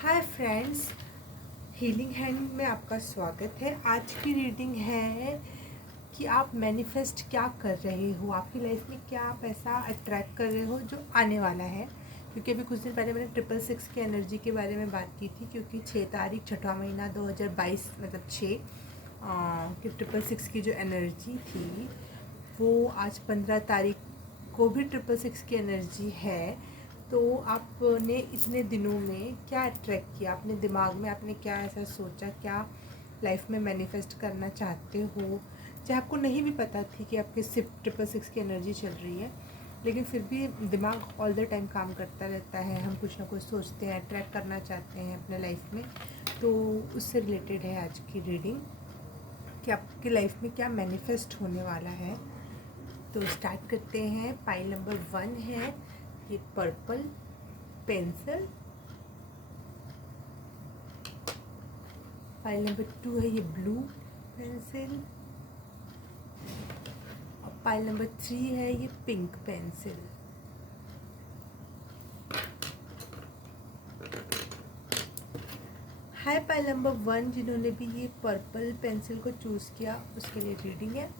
Hi friends, healing hand में आपका स्वागत है। आज की रीडिंग है कि आप मैनिफेस्ट क्या कर रहे हो, आपकी लाइफ में क्या आप ऐसा अट्रैक्ट कर रहे हो जो आने वाला है। क्योंकि अभी कुछ दिन पहले मैंने 666 की एनर्जी के बारे में बात की थी, क्योंकि 6 तारीख 6वां महीना 2022 मतलब 6 कि 666 की जो एनर्जी थी वो आज 15 तारीख को भी 666 की एनर्जी है। तो आपने इतने दिनों में क्या अट्रैक्ट किया, अपने दिमाग में आपने क्या ऐसा सोचा, क्या लाइफ में मैनिफेस्ट करना चाहते हो। चाहे आपको नहीं भी पता थी कि आपके सिर्फ 666 की एनर्जी चल रही है, लेकिन फिर भी दिमाग ऑल द टाइम काम करता रहता है। हम कुछ ना कुछ सोचते हैं, अट्रैक्ट करना चाहते हैं अपने लाइफ में। तो उससे रिलेटेड है आज की रीडिंग कि आपकी लाइफ में क्या मैनिफेस्ट होने वाला है। तो स्टार्ट करते हैं। पाइल नंबर 1 है ये पर्पल पेंसिल। फाइल नंबर 2 है ये ब्लू पेंसिल। और फाइल नंबर 3 है ये पिंक पेंसिल। हाय पाइल नंबर 1 जिन्होंने भी ये पर्पल पेंसिल को चूज़ किया उसके लिए रीडिंग है।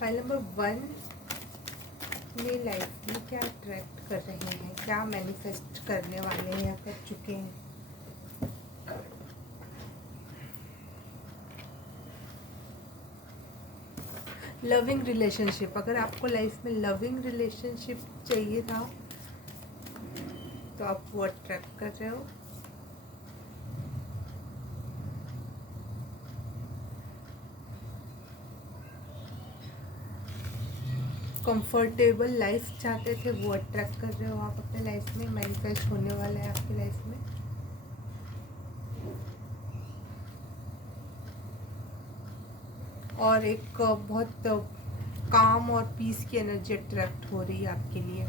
फाइल नंबर 1 में लाइफ में क्या अट्रैक्ट कर रहे हैं, क्या मैनिफेस्ट करने वाले हैं या कर चुके हैं। लविंग रिलेशनशिप, अगर आपको लाइफ में लविंग रिलेशनशिप चाहिए था तो आप वो अट्रैक्ट कर रहे हो। कंफर्टेबल लाइफ चाहते थे वो अट्रैक्ट कर रहे हो आप अपने लाइफ में। मैनिफेस्ट होने वाला है आपकी लाइफ में। और एक बहुत काम और पीस की एनर्जी अट्रैक्ट हो रही है आपके लिए।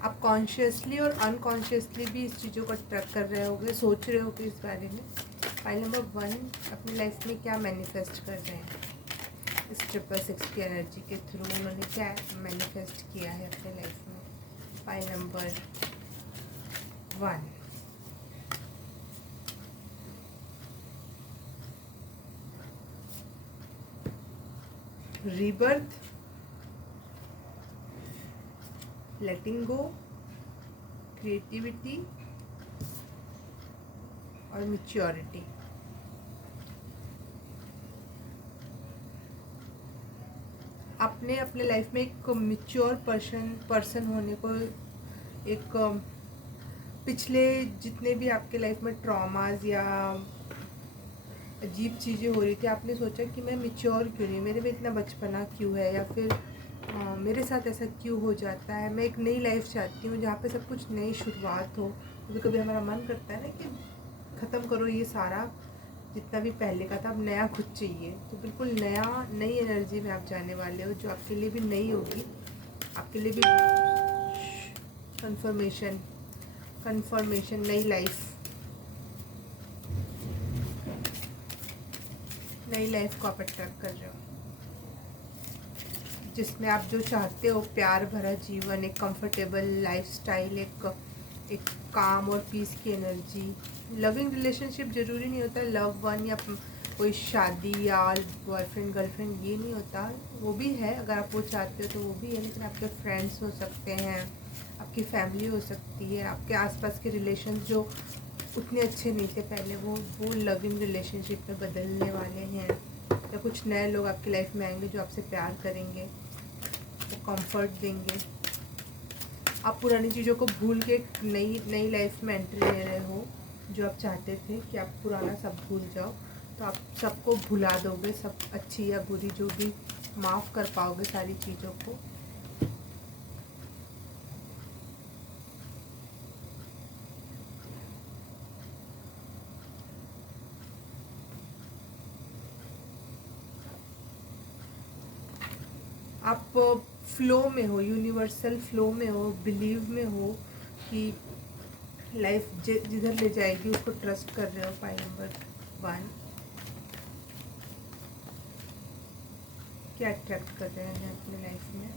आप कॉन्शियसली और अनकॉन्शियसली भी इस चीज़ों को अट्रैक्ट कर रहे होगे, सोच रहे होगे इस बारे में। फाइल नंबर 1 अपनी लाइफ में क्या मैनिफेस्ट कर रहे हैं, इस 666 की एनर्जी के थ्रू उन्होंने क्या मैनिफेस्ट किया है अपने लाइफ में। फाइल नंबर 1 रीबर्थ, लेटिंग गो, क्रिएटिविटी और मैच्योरिटी। आपने अपने लाइफ में एक मैच्योर पर्सन होने को, एक पिछले जितने भी आपके लाइफ में ट्रॉमाज या अजीब चीज़ें हो रही थी, आपने सोचा कि मैं मैच्योर क्यों नहीं, मेरे में इतना बचपना क्यों है, या फिर मेरे साथ ऐसा क्यों हो जाता है। मैं एक नई लाइफ चाहती हूँ जहाँ पे सब कुछ नई शुरुआत हो। कभी कभी हमारा मन करता है ना कि ख़त्म करो ये सारा जितना भी पहले का था, अब नया कुछ चाहिए। तो बिल्कुल नया, नई एनर्जी में आप जाने वाले हो जो आपके लिए भी नई होगी, आपके लिए भी कन्फर्मेशन, नई लाइफ को आप अट्रैक्ट कर रहे हो, जिसमें आप जो चाहते हो, प्यार भरा जीवन, एक कंफर्टेबल लाइफस्टाइल, एक काम और पीस की एनर्जी। लविंग रिलेशनशिप ज़रूरी नहीं होता लव वन या कोई शादी या बॉयफ्रेंड गर्लफ्रेंड, ये नहीं होता। वो भी है, अगर आप वो चाहते हो तो वो भी है, लेकिन आपके फ्रेंड्स हो सकते हैं, आपकी फैमिली हो सकती है, आपके आसपास के रिलेशन जो उतने अच्छे नहीं थे पहले, वो लविंग रिलेशनशिप में बदलने वाले हैं। या कुछ नए लोग आपकी लाइफ में आएंगे जो आपसे प्यार करेंगे, वो कंफर्ट देंगे। आप पुरानी चीज़ों को भूल के नई लाइफ में एंट्री ले रहे हो। जो आप चाहते थे कि आप पुराना सब भूल जाओ, तो आप सबको भुला दोगे, सब अच्छी या बुरी जो भी, माफ़ कर पाओगे सारी चीज़ों को। आप फ्लो में हो, यूनिवर्सल फ्लो में हो, बिलीव में हो कि लाइफ जिधर ले जाएगी उसको ट्रस्ट कर रहे हो। फाइल नंबर 1 क्या अट्रैक्ट कर रहे हैं अपनी लाइफ में।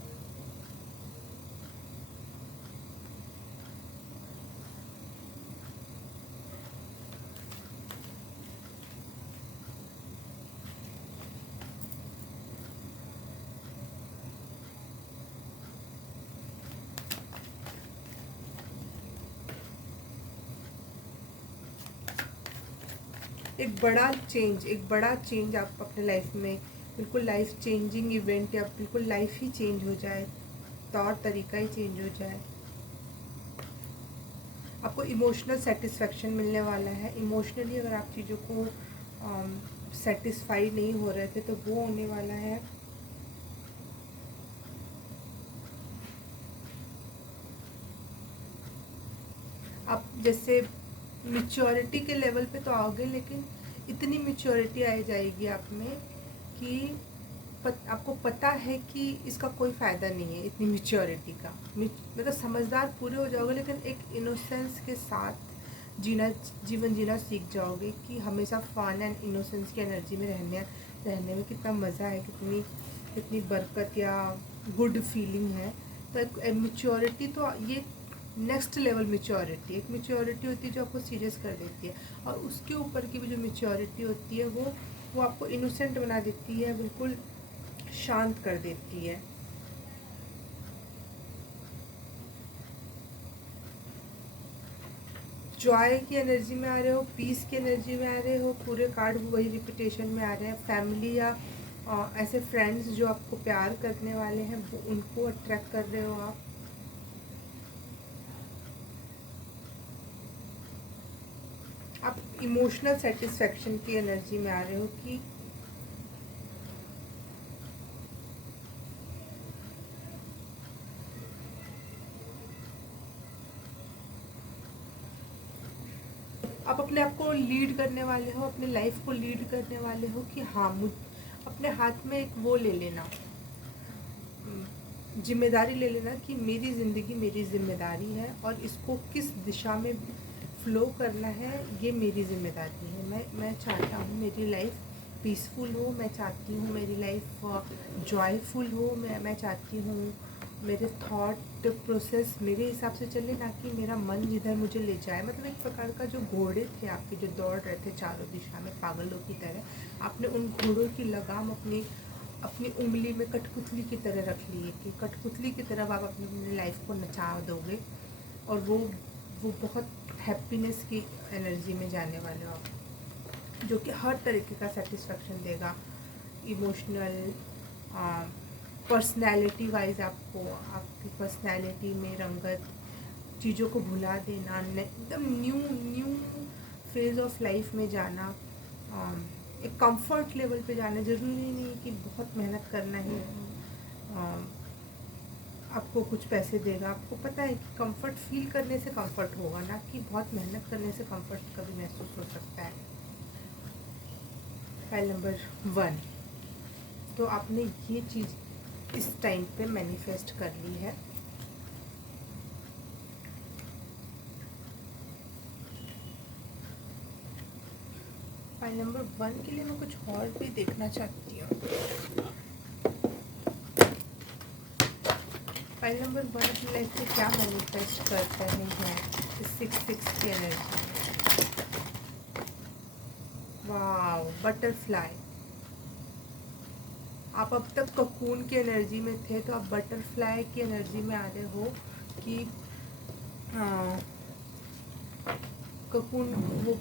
एक बड़ा चेंज आप अपने लाइफ में, बिल्कुल लाइफ चेंजिंग इवेंट, या बिल्कुल लाइफ ही चेंज हो जाए, तौर तरीका ही चेंज हो जाए। आपको इमोशनल सेटिस्फेक्शन मिलने वाला है। इमोशनली अगर आप चीज़ों को सेटिस्फाई नहीं हो रहे थे तो वो होने वाला है। आप जैसे मैच्योरिटी के लेवल पे तो आओगे, लेकिन इतनी मैच्योरिटी आ जाएगी आप में कि आपको पता है कि इसका कोई फ़ायदा नहीं है इतनी मैच्योरिटी का। मतलब समझदार पूरे हो जाओगे, लेकिन एक इनोसेंस के साथ जीवन जीना सीख जाओगे कि हमेशा फन एंड इनोसेंस की एनर्जी में रहने में कितना मज़ा है, कितनी बरकत या गुड फीलिंग है। तो एक मैच्योरिटी तो ये नेक्स्ट लेवल मैच्योरिटी, एक मैच्योरिटी होती है जो आपको सीरियस कर देती है, और उसके ऊपर की भी जो मैच्योरिटी होती है वो आपको इनोसेंट बना देती है, बिल्कुल शांत कर देती है। जॉय की एनर्जी में आ रहे हो, पीस की एनर्जी में आ रहे हो, पूरे कार्ड वही रिपीटेशन में आ रहे हैं। फैमिली या ऐसे फ्रेंड्स जो आपको प्यार करने वाले हैं वो उनको अट्रैक्ट कर रहे हो आप इमोशनल सेटिस्फेक्शन की एनर्जी में आ रहे हो कि आप अपने आप को लीड करने वाले हो, अपनी लाइफ को लीड करने वाले हो कि हाँ, अपने हाथ में एक वो ले लेना, जिम्मेदारी ले लेना कि मेरी ज़िंदगी मेरी जिम्मेदारी है, और इसको किस दिशा में फ्लो करना है ये मेरी जिम्मेदारी है। मैं चाहता हूँ मेरी लाइफ पीसफुल हो, मैं चाहती हूँ मेरी लाइफ जॉयफुल हो, मैं चाहती हूँ मेरे थॉट प्रोसेस मेरे हिसाब से चले, ना कि मेरा मन जिधर मुझे ले जाए। मतलब एक प्रकार का जो घोड़े थे आपके जो दौड़ रहे थे चारों दिशा में पागलों की तरह, आपने उन घोड़ों की लगाम अपनी उंगली में कठपुतली की तरह रख ली है कि कठपुतली की तरह आप अपनी लाइफ को नचा दोगे, और वो बहुत हैप्पीनेस की एनर्जी में जाने वाले हो आप, जो कि हर तरीके का सेटिस्फेक्शन देगा। इमोशनल, पर्सनैलिटी वाइज आपकी पर्सनैलिटी में रंगत, चीज़ों को भुला देना, एकदम न्यू फेज़ ऑफ लाइफ में जाना, एक कंफर्ट लेवल पे जाना। ज़रूरी नहीं कि बहुत मेहनत करना ही आपको कुछ पैसे देगा। आपको पता है कि कंफर्ट फील करने से कंफर्ट होगा, ना कि बहुत मेहनत करने से कंफर्ट कभी महसूस हो सकता है। फाइल नंबर 1, तो आपने ये चीज़ इस टाइम पे मैनिफेस्ट कर ली है। फाइल नंबर 1 के लिए मैं कुछ और भी देखना चाहती हूँ। फाइल नंबर 1 अपनी लाइफ में क्या मैनिफेस्ट कर रहे हैं इस 6 की एनर्जी। Wow, butterfly. आप अब तक ककून की एनर्जी में थे, तो आप बटरफ्लाई की एनर्जी में आ रहे हो कि ककून, वो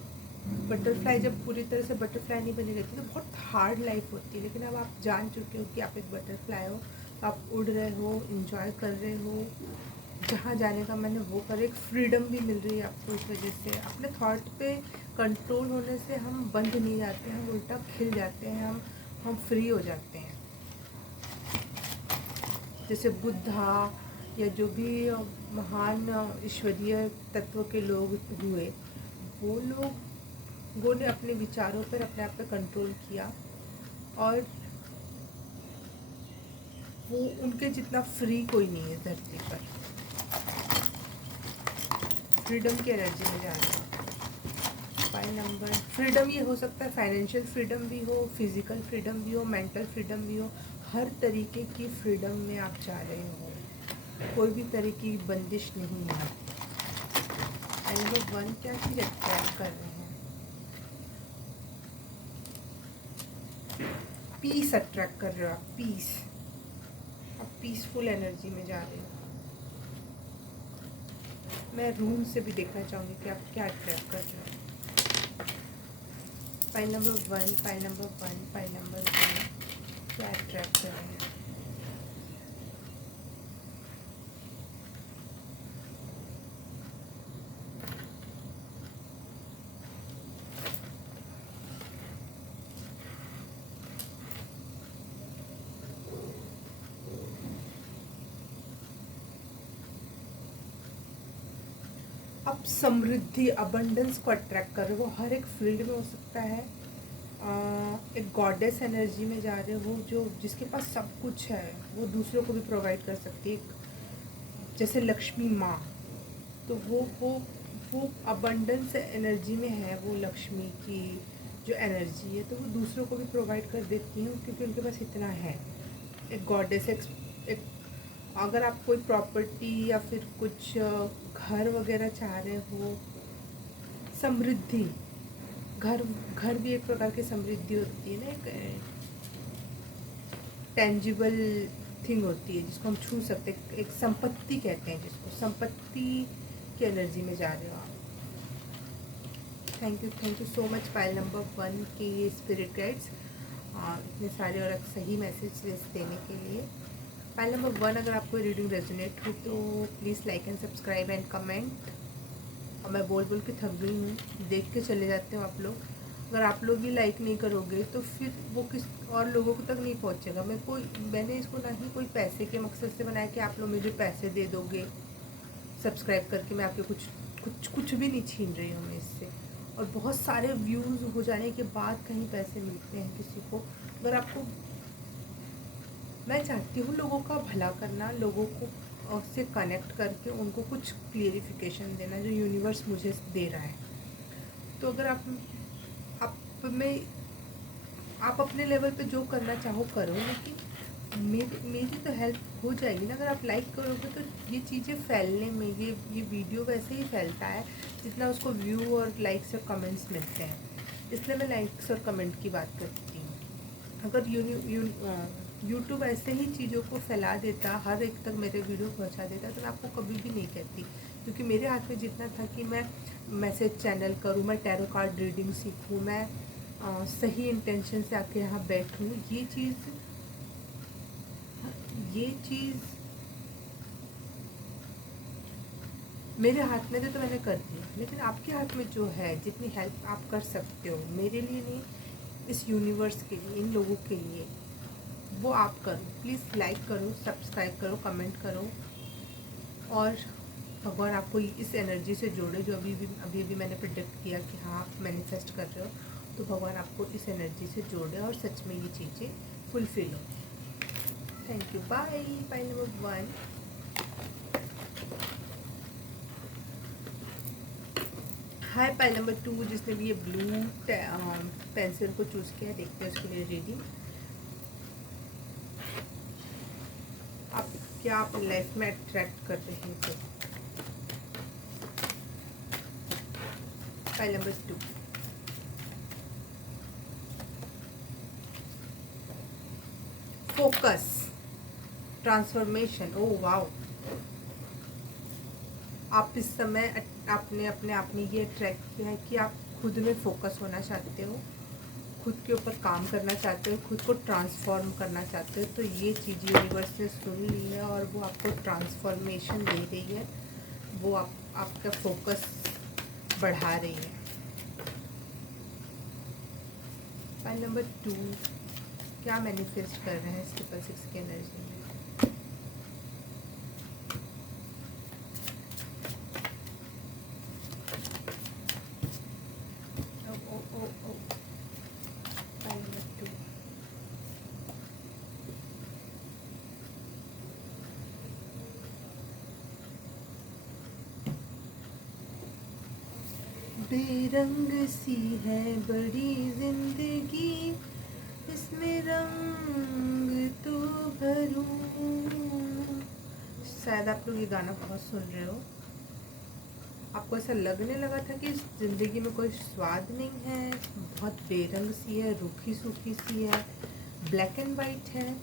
बटरफ्लाई जब पूरी तरह से बटरफ्लाई नहीं बनी रहती तो बहुत हार्ड लाइफ होती है, लेकिन अब आप जान चुके हो कि आप एक बटरफ्लाई हो, आप उड़ रहे हो, इंजॉय कर रहे हो, जहाँ जाने का मैंने वो कर, एक फ्रीडम भी मिल रही है आपको। इस वजह से अपने थॉट पे कंट्रोल होने से हम बंद नहीं जाते हैं, हम उल्टा खिल जाते हैं, हम फ्री हो जाते हैं। जैसे बुद्धा या जो भी महान ईश्वरीय तत्व के लोग हुए, वो ने अपने विचारों पर अपने आप पे कंट्रोल किया, और वो उनके जितना फ्री कोई नहीं है धरती पर। फ्रीडम की एनर्जी में जाना। फाइल नंबर, फ्रीडम ये हो सकता है फाइनेंशियल फ्रीडम भी हो, फिजिकल फ्रीडम भी हो, मेंटल फ्रीडम भी हो, हर तरीके की फ्रीडम में आप चाह रहे हो, कोई भी तरह की बंदिश नहीं है। नंबर 1 क्या चीज़ अट्रैक्ट कर रहे हैं? पीस अट्रैक्ट कर रहे हो आप, पीस। आप पीसफुल एनर्जी में जा रहे हो। मैं रूम से भी देखना चाहूँगी कि आप क्या अट्रैक्ट कर रहे हो। Pile number 1, pile number 1, pile number 1 क्या अट्रैक्ट कर रहे हैं? आप समृद्धि, अबंडेंस को अट्रैक्ट कर रहे हो। हर एक फील्ड में हो सकता है। एक गॉडेस एनर्जी में जा रहे हो, जो जिसके पास सब कुछ है, वो दूसरों को भी प्रोवाइड कर सकती है। जैसे लक्ष्मी माँ, तो वो अबंडेंस एनर्जी में है। वो लक्ष्मी की जो एनर्जी है, तो वो दूसरों को भी प्रोवाइड कर देती हैं क्योंकि उनके पास इतना है। एक गॉडेस, एक अगर आप कोई प्रॉपर्टी या फिर कुछ घर वगैरह चाह रहे हो, समृद्धि, घर घर भी एक प्रकार की समृद्धि होती है ना, एक टेंजिबल थिंग होती है जिसको हम छू सकते हैं। एक संपत्ति कहते हैं जिसको, संपत्ति की एनर्जी में जा रहे हो आप। Thank you so much pile number 1 के ये स्पिरिट गाइड्स इतने सारे और सही मैसेजेस देने के लिए। पाइल नंबर 1, अगर आपको रीडिंग रेजोनेट हो तो please like and subscribe and comment. और मैं बोल के थक गई हूँ, देख के चले जाते हो आप लोग। अगर आप लोग भी लाइक नहीं करोगे तो फिर वो किस और लोगों को तक नहीं पहुँचेगा। मैंने इसको ना ही कोई पैसे के मकसद से बनाया कि आप लोग मुझे पैसे दे दोगे सब्सक्राइब करके। मैं आपके कुछ भी नहीं छीन रही हूँ मैं इससे। और बहुत सारे व्यूज़ हो जाने के बाद कहीं पैसे मिलते हैं किसी को। अगर आपको, मैं चाहती हूँ लोगों का भला करना, लोगों को से कनेक्ट करके उनको कुछ क्लियरिफिकेशन देना जो यूनिवर्स मुझे दे रहा है। तो अगर आप में आप अपने लेवल पे जो करना चाहो करो, लेकिन मेरी तो हेल्प हो जाएगी ना। अगर आप लाइक करोगे तो ये चीज़ें फैलने में, ये वीडियो वैसे ही फैलता है जितना उसको व्यू और लाइक्स और कमेंट्स मिलते हैं। इसलिए मैं लाइक्स और कमेंट की बात करती हूँ। अगर यूट्यूब ऐसे ही चीज़ों को फैला देता, हर एक तक मेरे वीडियो पहुंचा देता, तो मैं आपको कभी भी नहीं कहती। क्योंकि मेरे हाथ में जितना था कि मैं मैसेज चैनल करूँ, मैं टैरो कार्ड रीडिंग सीखूँ, मैं सही इंटेंशन से आके यहाँ बैठूँ, ये चीज़ मेरे हाथ में थे तो मैंने कर दिया। लेकिन आपके हाथ में जो है, जितनी हेल्प आप कर सकते हो, मेरे लिए नहीं, इस यूनिवर्स के लिए, इन लोगों के लिए, वो आप करो। प्लीज़ लाइक करो, सब्सक्राइब करो, कमेंट करो। और भगवान आपको इस एनर्जी से जोड़े जो अभी मैंने प्रिडिक्ट किया कि हाँ आप मैनिफेस्ट कर रहे हो, तो भगवान आपको इस एनर्जी से जोड़े और सच में ये चीज़ें फुलफिल हो। Thank you, bye. File number 1। Hi file number 2, जिसने भी ये ब्लू पेंसिल को चूज़ किया, देखते हैं उसके लिए रीडिंग। आप क्या आप लाइफ में अट्रैक्ट कर रहे थे? Pile number 2, focus, transformation. Oh wow, आप इस समय आपने अपने आप में ये अट्रैक्ट किया है कि आप खुद में फोकस होना चाहते हो, खुद के ऊपर काम करना चाहते हो, खुद को ट्रांसफॉर्म करना चाहते हो। तो ये चीज़ यूनिवर्स ने सुन ली है और वो आपको ट्रांसफॉर्मेशन दे रही है। वो आपका फोकस बढ़ा रही है। फाइल नंबर 2, क्या मैनिफेस्ट कर रहे हैं ट्रिपल 6 की एनर्जी में? फाइल नंबर 2, बेरंग सी है बड़ी जिंदगी, इसमें रंग तो करूं। शायद आप लोग ये गाना बहुत सुन रहे हो, आपको ऐसा लगने लगा था कि इस ज़िंदगी में कोई स्वाद नहीं है, बहुत बेरंग सी है, रूखी सूखी सी है, ब्लैक एंड वाइट है,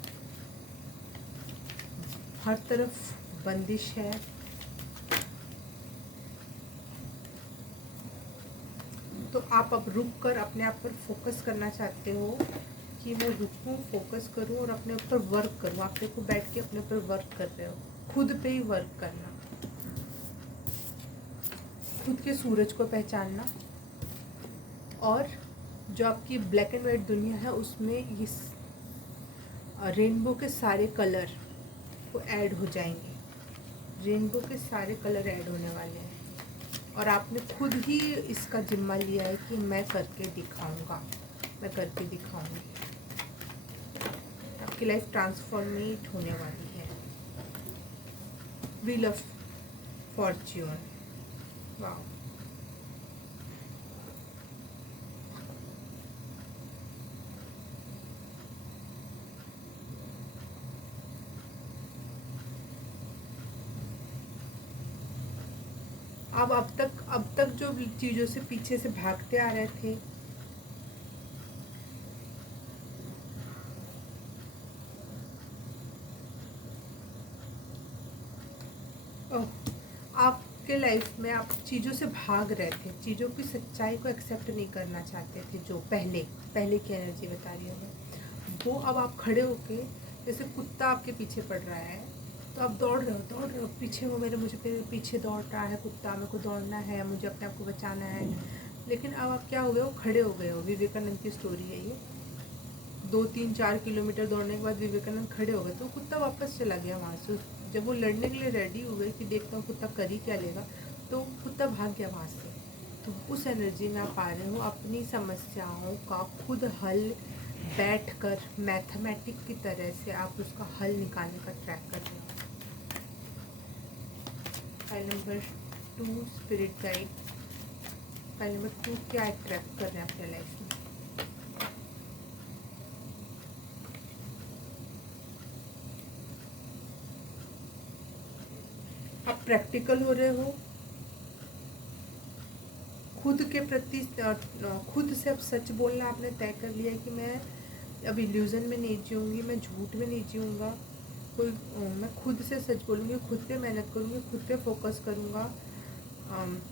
हर तरफ बंदिश है। तो आप अब रुक कर अपने आप पर फोकस करना चाहते हो कि मैं रुकूं, फोकस करूं और अपने ऊपर वर्क करूं। आप देखो बैठ के अपने ऊपर वर्क कर रहे हो, खुद पे ही वर्क करना, खुद के सूरज को पहचानना, और जो आपकी ब्लैक एंड वाइट दुनिया है उसमें ये रेनबो के सारे कलर वो ऐड हो जाएंगे। रेनबो के सारे कलर ऐड होने वाले हैं और आपने खुद ही इसका जिम्मा लिया है कि मैं करके दिखाऊंगा, मैं करके दिखाऊंगी। आपकी लाइफ ट्रांसफॉर्मेट होने वाली है। व्हील ऑफ फॉर्च्यून, वाह। अब तक जो चीज़ों से पीछे से भागते आ रहे थे, आपके लाइफ में आप चीज़ों से भाग रहे थे, चीज़ों की सच्चाई को एक्सेप्ट नहीं करना चाहते थे। जो पहले की एनर्जी बता रही है वो, अब आप खड़े होके जैसे कुत्ता आपके पीछे पड़ रहा है तो आप दौड़ रहे हो पीछे, वो मुझे पीछे दौड़ रहा है कुत्ता, मेरे को दौड़ना है, मुझे अपने आप को बचाना है। लेकिन अब आप क्या हो गए हो, खड़े हो गए हो। विवेकानंद की स्टोरी है ये। 2-3-4 किलोमीटर दौड़ने के बाद विवेकानंद खड़े हो गए तो कुत्ता वापस चला गया वहाँ से। जब वो लड़ने के लिए रेडी हुए कि देखता हूँ कुत्ता कर ही क्या लेगा, तो कुत्ता भाग गया वहाँ से। तो उस एनर्जी में आप आ रहे हो, अपनी समस्याओं का खुद हल बैठकर मैथमेटिक की तरह से आप उसका हल निकालने का ट्रैक कर रहे हो। File number 2 spirit guide. File number 2 क्या अट्रैक्ट कर रहे हैं अपने लाइफ में? आप प्रैक्टिकल हो रहे हो, खुद के प्रति खुद से अब सच बोलना आपने तय कर लिया है कि मैं अब इल्यूज़न में नहीं जीऊँगी, मैं झूठ में नहीं जीऊँगा। मैं खुद से सच बोलूँगी, खुद पे मेहनत करूँगी, खुद पे फोकस करूँगा।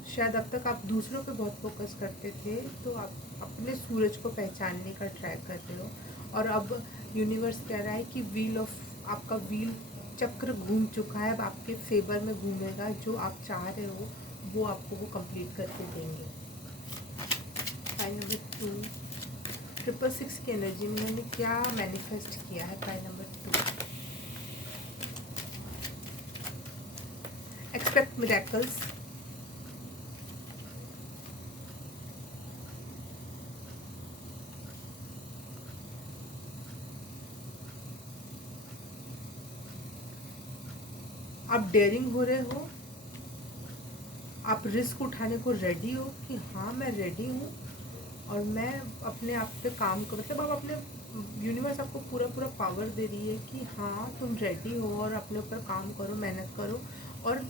शायद अब तक आप दूसरों पे बहुत फोकस करते थे, तो आप अपने सूरज को पहचानने का ट्राई कर रहे हो। और अब यूनिवर्स कह रहा है कि आपका व्हील चक्र घूम चुका है, अब आपके फेवर में घूमेगा। जो आप चाह रहे हो वो आपको वो कंप्लीट करके देंगे। फाइल नंबर 2 666 की एनर्जी में मैंने क्या मैनिफेस्ट किया है? File number 2, expect miracles. आप डेयरिंग हो रहे हो, आप रिस्क उठाने को रेडी हो कि हाँ मैं रेडी हूँ और मैं अपने आप पे काम कर, मतलब आप अपने यूनिवर्स आपको पूरा पावर दे रही है कि हाँ तुम रेडी हो और अपने ऊपर काम करो, मेहनत करो। और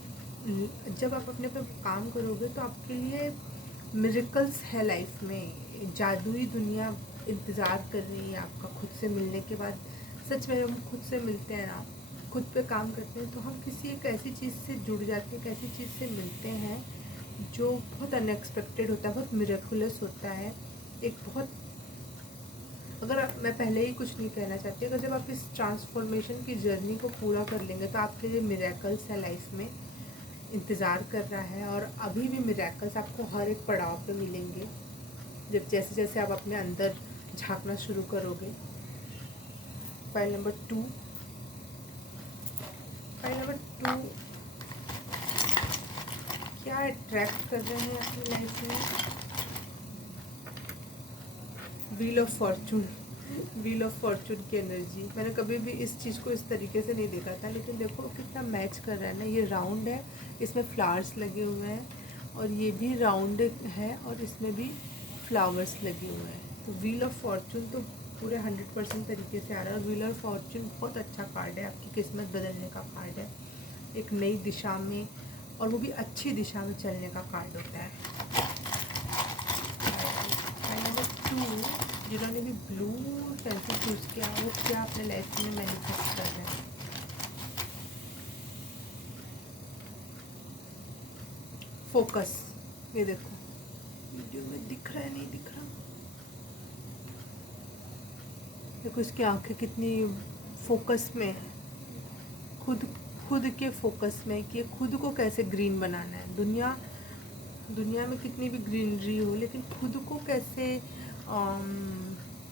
जब आप अपने पे काम करोगे तो आपके लिए मिरेकल्स है लाइफ में, जादुई दुनिया इंतज़ार कर रही है आपका खुद से मिलने के बाद। सच में हम खुद से मिलते हैं ना, खुद पे काम करते हैं, तो हम किसी एक ऐसी चीज़ से जुड़ जाते हैं, एक ऐसी चीज़ से मिलते हैं जो बहुत अनएक्सपेक्टेड होता है, बहुत मिरेकुलस होता है। एक बहुत, मैं पहले ही कुछ नहीं कहना चाहती, अगर जब आप इस ट्रांसफॉर्मेशन की जर्नी को पूरा कर लेंगे तो आपके लिए मिरेकल्स है लाइफ में इंतज़ार कर रहा है। और अभी भी मिरेकल्स आपको हर एक पड़ाव पे मिलेंगे, जब जैसे जैसे आप अपने अंदर झांकना शुरू करोगे। फाइल नंबर 2, फाइल नंबर 2 क्या अट्रैक्ट कर रहे हैं अपनी लाइफ में? Wheel of Fortune. Wheel of Fortune की एनर्जी, मैंने कभी भी इस चीज़ को इस तरीके से नहीं देखा था, लेकिन देखो कितना मैच कर रहा है ना। ये राउंड है, इसमें फ्लावर्स लगे हुए हैं, और ये भी राउंड है और इसमें भी फ्लावर्स लगे हुए हैं। तो व्हील ऑफ फॉर्चून तो पूरे 100% तरीके से आ रहा है। और व्हील ऑफ फॉर्च्यून बहुत अच्छा कार्ड है, आपकी किस्मत बदलने का कार्ड है, एक नई दिशा में, और वो भी अच्छी दिशा में चलने का कार्ड होता है। नंबर 2, जिन्होंने भी ब्लू पेंसिल चूज़ किया वो क्या अपने लाइफ में मैनिफेस्ट कर रहे हैं। फोकस, ये देखो वीडियो में दिख रहा है नहीं दिख रहा, देखो इसकी आंखें कितनी फोकस में है, खुद खुद के फोकस में कि खुद को कैसे ग्रीन बनाना है। दुनिया में कितनी भी ग्रीनरी हो, लेकिन खुद को कैसे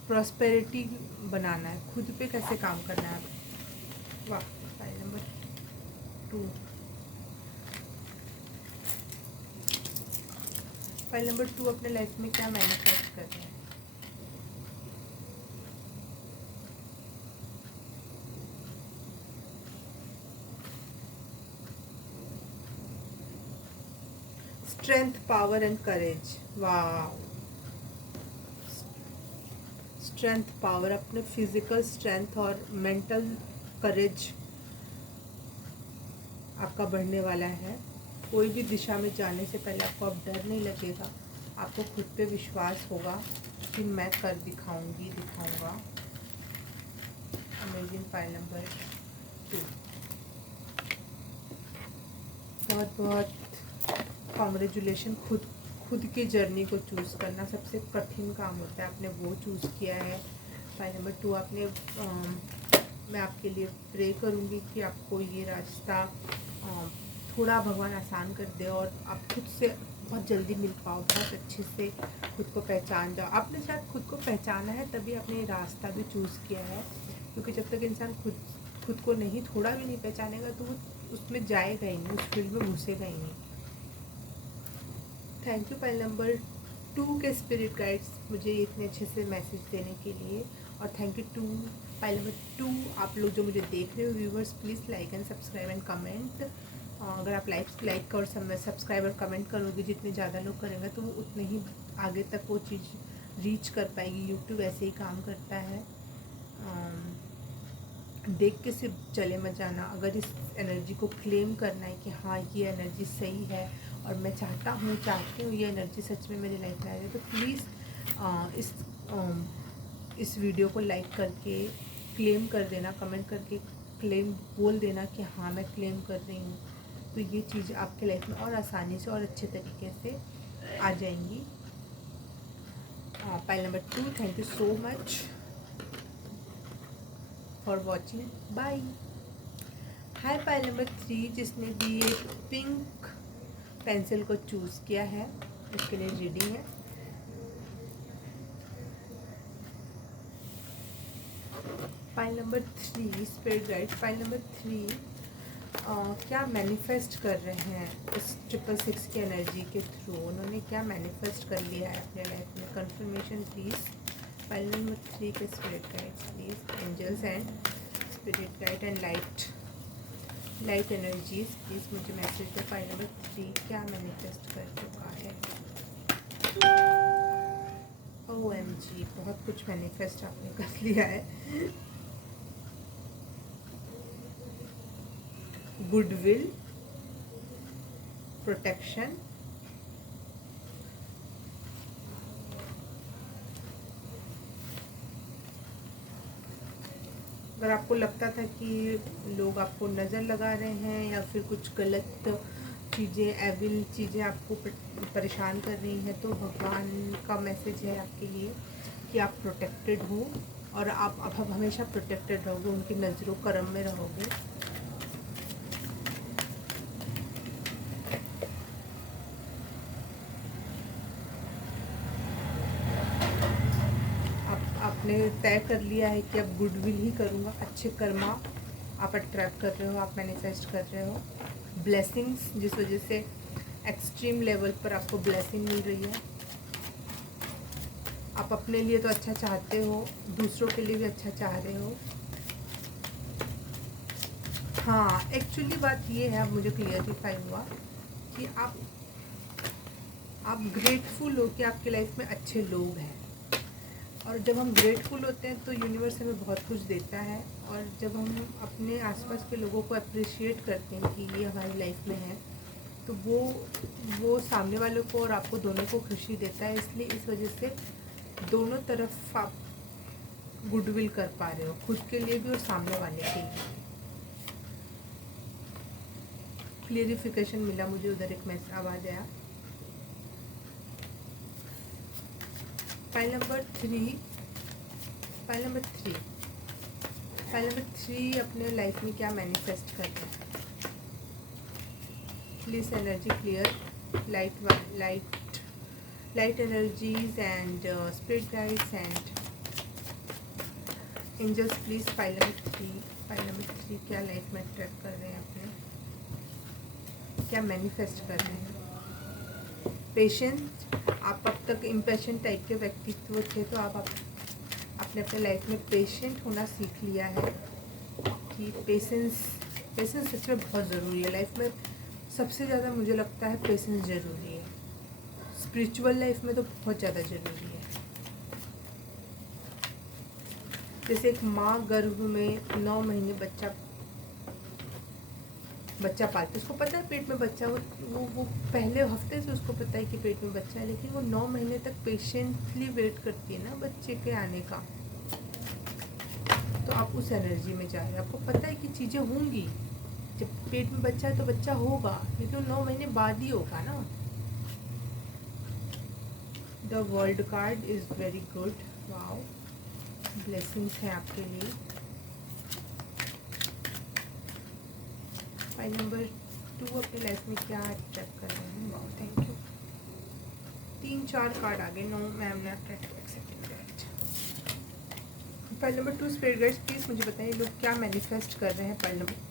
प्रॉस्पेरिटी बनाना है, खुद पे कैसे काम करना है। वाह, फाइल नंबर 2। फाइल नंबर 2 अपने लाइफ में क्या मैनिफेस्ट कर रहे हैं। Strength, power and courage. वाह, स्ट्रेंथ, पावर, अपने फिजिकल स्ट्रेंथ और मेंटल करेज आपका बढ़ने वाला है। कोई भी दिशा में जाने से पहले आपको अब डर नहीं लगेगा, आपको खुद पे विश्वास होगा कि मैं कर दिखाऊंगा। अमेजिंग। फाइल नंबर 2, बहुत बहुत कॉन्ग्रेचुलेशन। खुद की जर्नी को चूज़ करना सबसे कठिन काम होता है, आपने वो चूज़ किया है। फाइल नंबर 2 आपने मैं आपके लिए प्रे करूँगी कि आपको ये रास्ता थोड़ा भगवान आसान कर दे और आप खुद से बहुत जल्दी मिल पाओ, बहुत अच्छे से खुद को पहचान जाओ। आपने शायद खुद को पहचाना है तभी आपने ये रास्ता भी चूज़ किया है, क्योंकि जब तक इंसान खुद को नहीं, थोड़ा भी नहीं पहचानेगा तो वो उसमें जाएगा ही नहीं, उस फील्ड में घुसेगा ही नहीं। थैंक यू फाइल नंबर 2 के स्पिरिट गाइड्स मुझे इतने अच्छे से मैसेज देने के लिए, और thank you to file number 2 आप लोग जो मुझे देख रहे हो viewers, please like and subscribe and comment. अगर आप लाइक और सब्सक्राइब और कमेंट करोगे, जितने ज़्यादा लोग करेंगे तो वो उतने ही आगे तक वो चीज़ रीच कर पाएगी। यूट्यूब ऐसे ही काम करता है, देख के सिर्फ चले मत जाना। अगर इस एनर्जी को क्लेम करना है कि हाँ ये एनर्जी सही है और मैं चाहती हूँ ये एनर्जी सच में मेरी लाइफ में आ जाए, तो प्लीज़ इस वीडियो को लाइक करके क्लेम कर देना, कमेंट करके क्लेम बोल देना कि हाँ मैं क्लेम कर रही हूँ। तो ये चीज़ आपके लाइफ में और आसानी से और अच्छे तरीके से आ जाएंगी। File number 2, thank you so much for watching, bye. Hi file number 3 जिसने भी ये पिंक पेंसिल को चूज़ किया है, उसके लिए रीडिंग है। File number 3 spirit guide, file number 3 क्या मैनिफेस्ट कर रहे हैं इस 666 की एनर्जी के थ्रू, उन्होंने क्या मैनिफेस्ट कर लिया है अपने लाइफ में। Confirmation please. फाइल नंबर 3 के spirit guides please, angels and spirit guide and light energies please मुझे मैसेज दो। फाइल नंबर 3 क्या मैनिफेस्ट कर चुका है। OMG, बहुत कुछ मैनिफेस्ट आपने कर लिया है। गुडविल, प्रोटेक्शन, अगर आपको लगता था कि लोग आपको नज़र लगा रहे हैं या फिर कुछ गलत चीज़ें, एविल चीज़ें आपको परेशान कर रही हैं, तो भगवान का मैसेज है आपके लिए कि आप प्रोटेक्टेड हो और आप अब हमेशा प्रोटेक्टेड रहोगे, उनकी नज़रों करम में रहोगे। आपने तय कर लिया है कि अब गुडविल ही करूँगा, अच्छे कर्मा आप अट्रैक्ट कर रहे हो, आप मैनिफेस्ट कर रहे हो। ब्लेसिंग्स, जिस वजह से एक्सट्रीम लेवल पर आपको ब्लेसिंग मिल रही है। आप अपने लिए तो अच्छा चाहते हो, दूसरों के लिए भी अच्छा चाह रहे हो। हाँ, एक्चुअली बात ये है, अब मुझे क्लियरिफाई हुआ कि आप ग्रेटफुल हो कि आपके लाइफ में अच्छे लोग हैं। और जब हम ग्रेटफुल होते हैं तो यूनिवर्स हमें बहुत कुछ देता है। और जब हम अपने आसपास के लोगों को अप्रिशिएट करते हैं कि ये हमारी लाइफ में है, तो वो सामने वालों को और आपको दोनों को खुशी देता है। इसलिए इस वजह से दोनों तरफ आप गुडविल कर पा रहे हो, खुद के लिए भी और सामने वाले के लिए। क्लियरिफिकेशन मिला मुझे, उधर एक मैसेज आवाज़ आया। फाइल नंबर थ्री अपने लाइफ में क्या मैनिफेस्ट कर रहे हैं? Please energy clear, light energies and spirit guides and angels. Please file number three क्या लाइफ में ट्रैक कर रहे हैं अपने, क्या मैनिफेस्ट कर रहे हैं? पेशेंस, आप अब तक इम्पेशेंट टाइप के व्यक्तित्व थे, तो आप अपने लाइफ में पेशेंट होना सीख लिया है कि पेशेंस सच में बहुत ज़रूरी है लाइफ में। सबसे ज़्यादा मुझे लगता है पेशेंस ज़रूरी है, स्पिरिचुअल लाइफ में तो बहुत ज़्यादा ज़रूरी है। जैसे एक माँ गर्भ में 9 महीने बच्चा पालती है, उसको पता है पेट में बच्चा, वो पहले हफ्ते से उसको पता है कि पेट में बच्चा है, लेकिन वो 9 महीने तक पेशेंटली वेट करती है ना बच्चे के आने का। तो आप उस एनर्जी में जा रहे हैं, आपको पता है कि चीज़ें होंगी, जब पेट में बच्चा है तो बच्चा होगा, लेकिन 9 महीने बाद ही होगा ना। The world card is very good, wow, blessings हैं आपके लिए। फाइल नंबर 2 अपने लाइफ में क्या चेक कर रहे हैं? Wow, thank you. 3-4 कार्ड आगे। No ma'am, not accepting that. File number 2 spirit guides, please मुझे बताइए लोग क्या मैनिफेस्ट कर रहे हैं। फाइल नंबर 3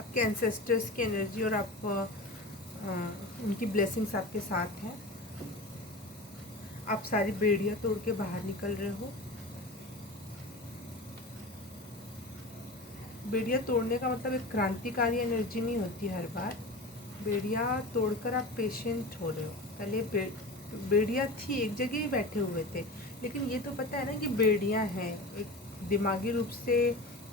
आपके एंसेस्टर्स की एनर्जी और आप उनकी ब्लेसिंग्स आपके साथ हैं। आप सारी बेड़ियाँ तोड़ के बाहर निकल रहे हो। बेड़ियाँ तोड़ने का मतलब एक क्रांतिकारी एनर्जी नहीं होती हर बार। बेड़ियाँ तोड़कर आप पेशेंट हो रहे हो। पहले बेड़ियाँ थी, एक जगह ही बैठे हुए थे, लेकिन ये तो पता है ना कि बेड़ियाँ हैं, एक दिमागी रूप से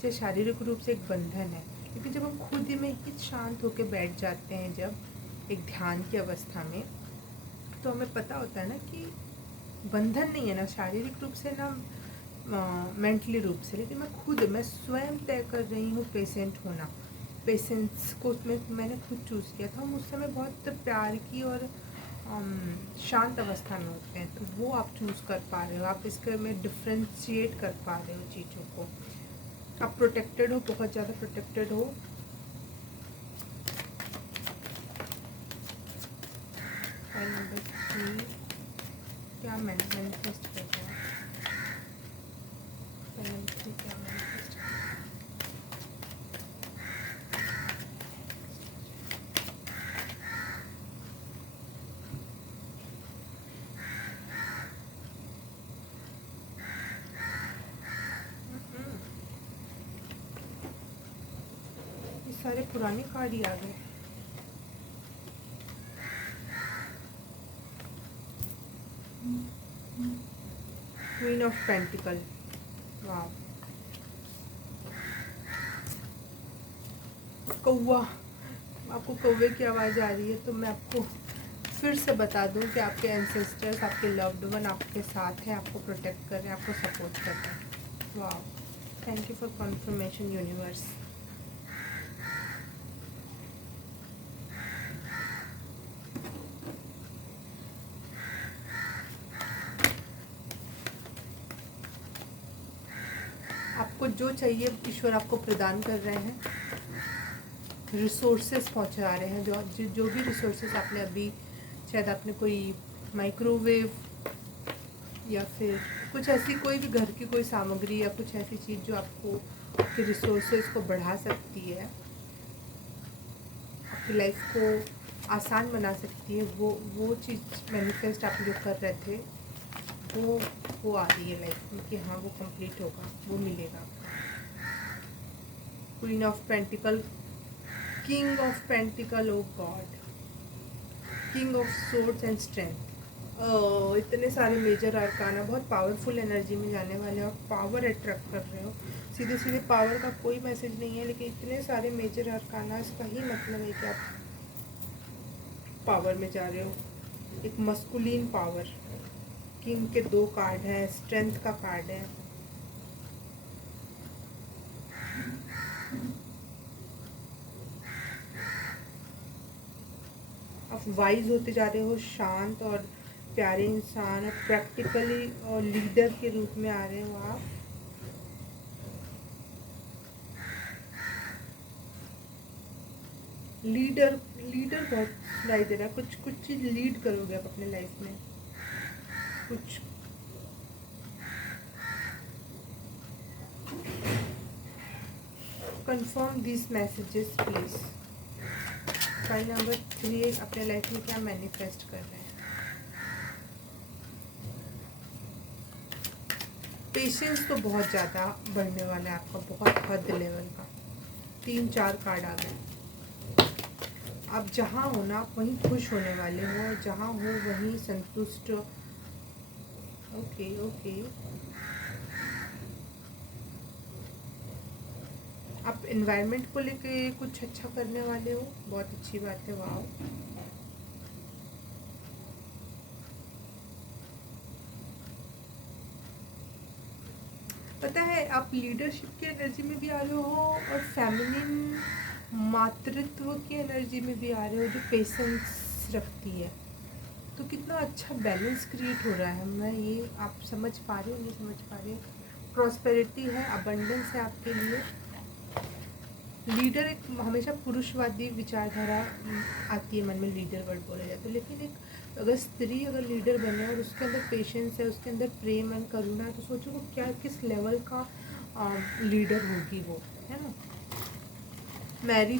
चाहे शारीरिक रूप से एक बंधन है। लेकिन जब हम खुद में ही शांत होकर बैठ जाते हैं, जब एक ध्यान की अवस्था में, तो हमें पता होता है ना कि बंधन नहीं है, ना शारीरिक रूप से ना मेंटली रूप से, लेकिन मैं स्वयं तय कर रही हूँ पेशेंट होना। पेशेंस को मैंने खुद चूज़ किया था। हम उस समय बहुत प्यार की और शांत अवस्था में होते हैं, तो वो आप चूज़ कर पा रहे हो, आप इसके में डिफ्रेंशिएट कर पा रहे हो चीज़ों को। आप प्रोटेक्टेड हो, बहुत ज़्यादा प्रोटेक्टेड हो। फाइल नंबर 3 क्या मैनिफेस्ट कर रहा है? फाइल नंबर 3 क्या मैनिफेस्ट कर रहा है? ये सारे पुराने कार्ड ही आ गए। क्वीन ऑफ पेंटिकल, वाह। कौवा, आपको कौवे की आवाज़ आ रही है, तो मैं आपको फिर से बता दूं कि आपके एंसेस्टर्स, आपके लव्ड वन आपके साथ हैं, आपको प्रोटेक्ट कर रहे हैं, आपको सपोर्ट कर रहे हैं। वाह, thank you for conformation universe. आपको जो चाहिए ईश्वर आपको प्रदान कर रहे हैं, रिसोर्सेज पहुंचा रहे हैं। जो भी रिसोर्सेज आपने अभी, शायद आपने कोई माइक्रोवेव या फिर कुछ ऐसी कोई भी घर की कोई सामग्री या कुछ ऐसी चीज़ जो आपको आपके रिसोर्सेज को बढ़ा सकती है, आपकी लाइफ को आसान बना सकती है, वो चीज़ मैनिफेस्ट आप जो कर रहे थे, वो वो आ रही है लाइफ में कि हाँ वो कंप्लीट होगा, वो मिलेगा आपको। Queen of pentacle, king of pentacle, oh god, king of swords and strength. इतने सारे मेजर अरकाना, बहुत पावरफुल एनर्जी में जाने वाले हो, पावर अट्रैक्ट कर रहे हो। सीधे सीधे पावर का कोई मैसेज नहीं है, लेकिन इतने सारे मेजर अरकाना, इसका ही मतलब है कि आप पावर में जा रहे हो, एक मस्कुलिन पावर। किंग के 2 कार्ड है, स्ट्रेंथ का कार्ड है। आप वाइज होते जा रहे हो, शांत और प्यारे इंसान, और प्रैक्टिकली और लीडर के रूप में आ रहे हो आप। लीडर लीडर बहुत सुनाई दे रहा है, कुछ कुछ चीज़ लीड करोगे आप अपने लाइफ में, कुछ। Confirm this messages please. File number 3, अपने लाइफ में क्या मैनिफेस्ट कर रहे हैं। पेशेंस तो बहुत ज़्यादा बढ़ने वाला है आपका, बहुत हद लेवल का। 3-4 कार्ड आ गए। आप जहाँ हो ना, आप वहीं खुश होने वाले हो, जहाँ हो वहीं संतुष्ट। ओके ओके, आप एनवायरनमेंट को लेके कुछ अच्छा करने वाले हो, बहुत अच्छी बात है, वाह। पता है आप लीडरशिप की एनर्जी में भी आ रहे हो, और फेमिनिन मातृत्व की एनर्जी में भी आ रहे हो, जो पेशेंस रखती है। तो कितना अच्छा बैलेंस क्रिएट हो रहा है। मैं ये, आप समझ पा रहे हो, नहीं समझ पा रहे हो। प्रॉस्पेरिटी है, अबंडेंस है आपके लिए। लीडर एक हमेशा पुरुषवादी विचारधारा आती है मन में, लीडर वर्ड बोला जाता है, लेकिन एक अगर स्त्री अगर लीडर बने और उसके अंदर पेशेंस है, उसके अंदर प्रेम एंड करुणा है, तो सोचो वो क्या, किस लेवल का लीडर होगी वो, है ना। मैरी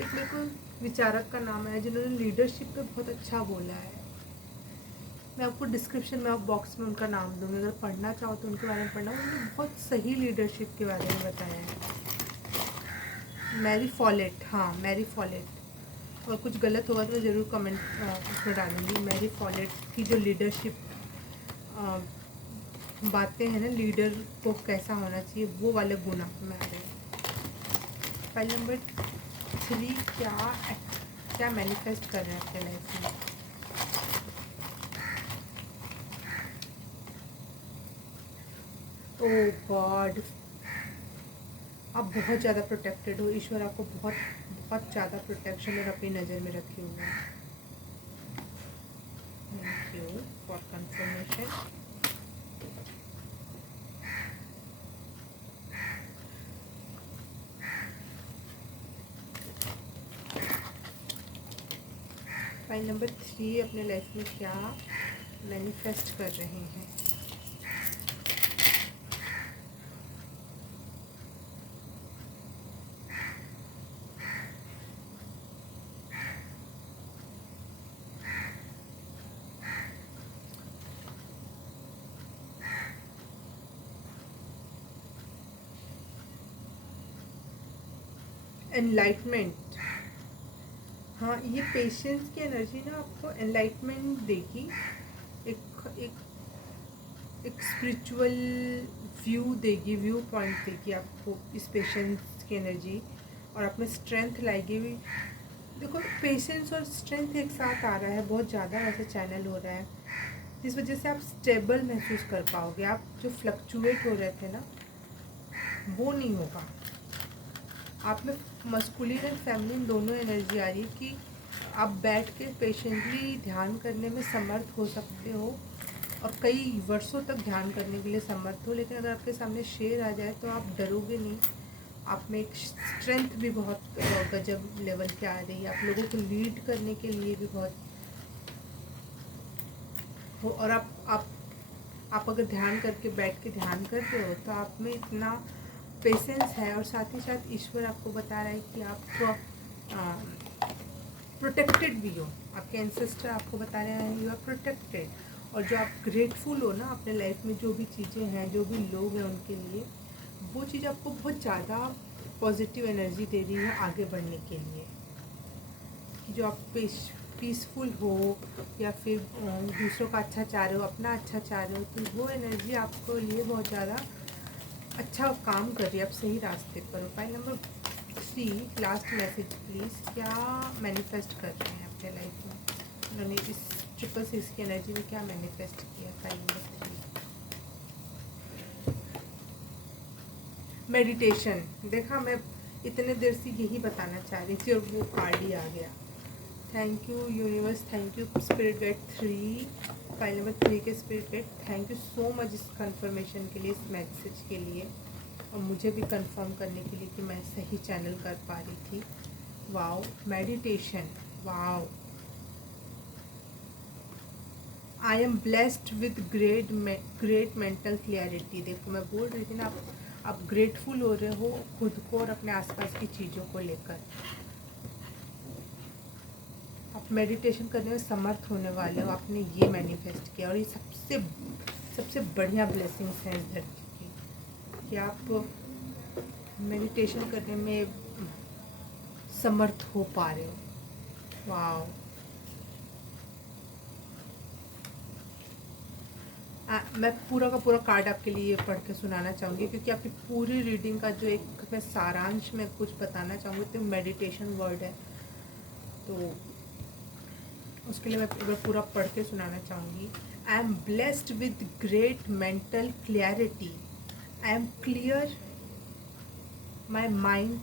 एक मेरे को विचारक का नाम है जिन्होंने लीडरशिप पे बहुत अच्छा बोला है। मैं आपको डिस्क्रिप्शन में बॉक्स में उनका नाम दूँगी, अगर पढ़ना चाहो तो उनके बारे में पढ़ना। उन्होंने बहुत सही लीडरशिप के बारे में बताया है। मैरी फॉलेट, हाँ मैरी फॉलेट। और कुछ गलत होगा तो मैं ज़रूर कमेंट उसमें डालूँगी। मैरी फॉलेट की जो लीडरशिप बातें हैं ना, लीडर को कैसा होना चाहिए, वो वाले गुण आप में आ रहे हैं। फाइल नंबर 3, क्या मैनिफेस्ट कर रहे हैं अपने लाइफ में। ओह गॉड, आप बहुत ज़्यादा प्रोटेक्टेड हो, ईश्वर आपको बहुत बहुत ज़्यादा प्रोटेक्शन और अपनी नज़र में रखे हुए हैं। Thank you for confirmation. File number 3, अपने लाइफ में क्या मैनिफेस्ट कर रहे हैं। एनलाइटमेंट, हाँ ये पेशेंस की एनर्जी ना आपको एनलाइटमेंट देगी, एक एक एक स्पिरिचुअल व्यू देगी, व्यू पॉइंट देगी आपको इस पेशेंस की एनर्जी, और आप में स्ट्रेंथ लाएगी भी। देखो पेशेंस और स्ट्रेंथ एक साथ आ रहा है, बहुत ज़्यादा वैसे चैनल हो रहा है, जिस वजह से आप स्टेबल महसूस कर पाओगे। आप जो फ्लक्चुएट हो रहे थे ना, वो नहीं होगा। आप में मस्कुलिन एंड फेमिनिन दोनों एनर्जी आ रही है कि आप बैठ के पेशेंटली ध्यान करने में समर्थ हो सकते हो, और कई वर्षों तक ध्यान करने के लिए समर्थ हो। लेकिन अगर आपके सामने शेर आ जाए तो आप डरोगे नहीं। आप में एक स्ट्रेंथ भी बहुत गजब लेवल की आ रही है, आप लोगों को लीड करने के लिए भी बहुत हो। और आप अगर ध्यान करके बैठ के ध्यान करते हो तो आप में इतना पेशेंस है, और साथ ही साथ ईश्वर आपको बता रहा है कि आप प्रोटेक्टेड भी हो। आपके एंसेस्टर आपको बता रहे हैं यू आर प्रोटेक्टेड। और जो आप ग्रेटफुल हो ना अपने लाइफ में, जो भी चीज़ें हैं, जो भी लोग हैं उनके लिए, वो चीज़ आपको बहुत ज़्यादा पॉजिटिव एनर्जी दे रही है आगे बढ़ने के लिए। कि जो आप पीसफुल हो या फिर दूसरों का अच्छा चाह रहे हो, अपना अच्छा चाह रहे हो, तो वो एनर्जी आपको लिए बहुत ज़्यादा अच्छा काम कर रही है, आप सही रास्ते पर हो। File number 3, last message please. क्या मैनिफेस्ट कर रहे हैं अपने लाइफ में उन्होंने, इस 666 की एनर्जी में क्या मैनिफेस्ट किया? File number 3, meditation. देखा, मैं इतने देर से यही बताना चाह रही थी और वो कार्ड ही आ गया। Thank you universe, thank you spirit guide 3, file number 3 के spirit guide, thank you so much इस कंफर्मेशन के लिए, इस मैसेज के लिए, और मुझे भी कंफर्म करने के लिए कि मैं सही चैनल कर पा रही थी। Wow, meditation, wow. I am blessed with great mental clarity. देखो, मैं बोल रही थी ना, आप ग्रेटफुल हो रहे हो खुद को और अपने आसपास की चीज़ों को लेकर। आप मेडिटेशन करने में समर्थ होने वाले हो, आपने ये मैनिफेस्ट किया, और ये सबसे बढ़िया ब्लेसिंग्स हैं इस धरती की, कि आप मेडिटेशन करने में समर्थ हो पा रहे हो। वाओ। मैं पूरा का पूरा कार्ड आपके लिए पढ़ के सुनाना चाहूँगी, क्योंकि आपकी पूरी रीडिंग का जो एक मैं सारांश में कुछ बताना चाहूँगी, तो मेडिटेशन वर्ड है, तो उसके लिए मैं एक बार पूरा पढ़ के सुनाना चाहूँगी। I am blessed with great mental clarity. I am clear my mind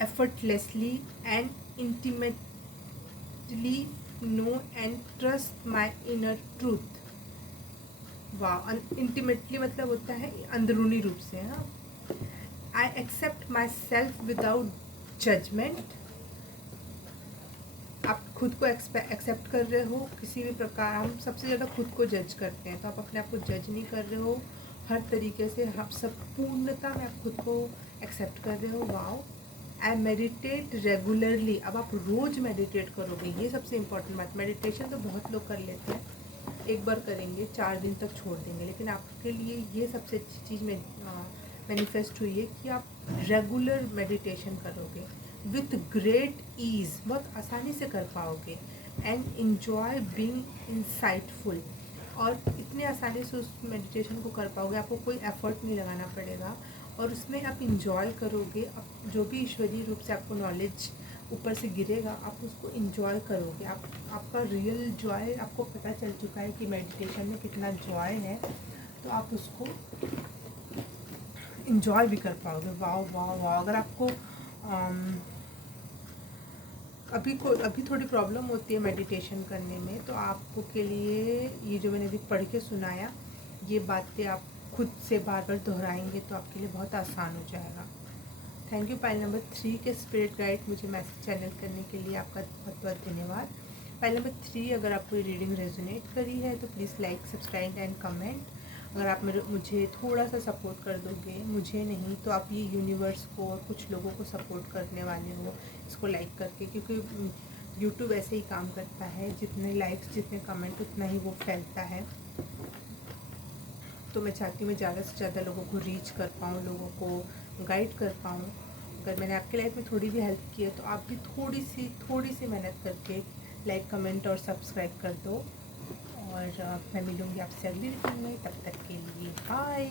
effortlessly and intimately know and trust my inner truth। वाह, इंटीमेटली मतलब होता है अंदरूनी रूप से। हाँ, I accept myself without judgment. आप खुद को एक्सेप्ट कर रहे हो किसी भी प्रकार। हम सबसे ज़्यादा खुद को जज करते हैं, तो आप अपने आप को जज नहीं कर रहे हो, हर तरीके से आप सब पूर्णता में आप खुद को एक्सेप्ट कर रहे हो। वाओ। I meditate regularly. अब आप रोज़ मेडिटेट करोगे, ये सबसे इम्पोर्टेंट बात। मेडिटेशन तो बहुत लोग कर लेते हैं, एक बार करेंगे 4 दिन तक छोड़ देंगे, लेकिन आपके लिए ये सबसे अच्छी चीज़ में मैनिफेस्ट हुई है कि आप रेगुलर मेडिटेशन करोगे विथ ग्रेट ईज़, बहुत आसानी से कर पाओगे, एंड इन्जॉय बीइंग इंसाइटफुल। और इतने आसानी से उस मेडिटेशन को कर पाओगे, आपको कोई एफर्ट नहीं लगाना पड़ेगा, और उसमें आप इंजॉय करोगे। आप जो भी ईश्वरीय रूप से आपको नॉलेज ऊपर से गिरेगा, आप उसको इंजॉय करोगे। आपका रियल जॉय आपको पता चल चुका है कि मेडिटेशन में कितना जॉय है, तो आप उसको इंजॉय भी कर पाओगे। वाह वाह वाह। अगर आपको अभी थोड़ी प्रॉब्लम होती है मेडिटेशन करने में, तो आपको के लिए ये जो मैंने अभी पढ़ के सुनाया, ये बातें आप खुद से बार बार दोहराएंगे तो आपके लिए बहुत आसान हो जाएगा। थैंक यू पाइल नंबर 3 के स्पिरिट गाइड, मुझे मैसेज चैनल करने के लिए आपका बहुत बहुत धन्यवाद। पाइल नंबर 3, अगर आपको ये रीडिंग रेजोनेट करी है तो please like, subscribe and comment. अगर आप मुझे थोड़ा सा सपोर्ट कर दोगे, मुझे नहीं तो आप ये यूनिवर्स को और कुछ लोगों को सपोर्ट करने वाले हो इसको लाइक करके, क्योंकि यूट्यूब ऐसे ही काम करता है, जितने लाइक्स जितने कमेंट उतना ही वो फैलता है। तो मैं चाहती हूँ मैं ज़्यादा से ज़्यादा लोगों को रीच कर पाऊँ, लोगों को गाइड कर पाऊँ। अगर मैंने आपके लाइफ में थोड़ी भी हेल्प की है तो आप भी थोड़ी सी मेहनत करके लाइक, कमेंट और सब्सक्राइब कर दो। और मैं मिलूँगी आपसे अगली वीडियो में, तब तक के लिए बाय।